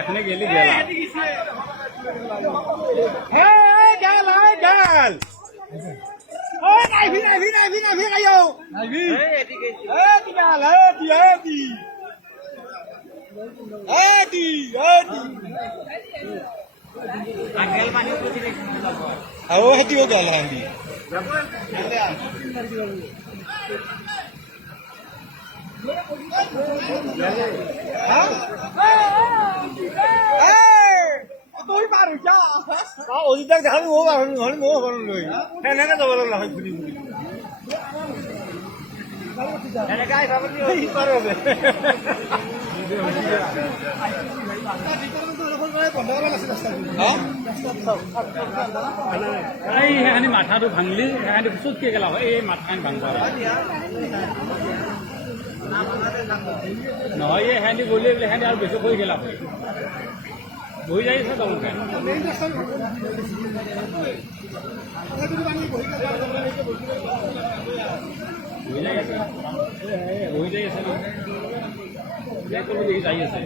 এখানে গেলি গেল অজিতাক দেখাবি ময়ো পাৰোঁ নহ'লে ময়ো পাৰোঁ লৈ সেনেকৈ যাব লগা হয় ঘূৰি ঘূৰি সেইখানি মাথাটো ভাঙলি সেইখানি চুটকে গেলা হয় এই মাথাখান ভাঙব নহয় এই সেহেঁতি গ'লে বোলে সেহেঁতি আৰু বেছি হৈ গেলা হয় বহি যাই আছে তেওঁলোকে বহি যাই আছে নহয় যাই আছে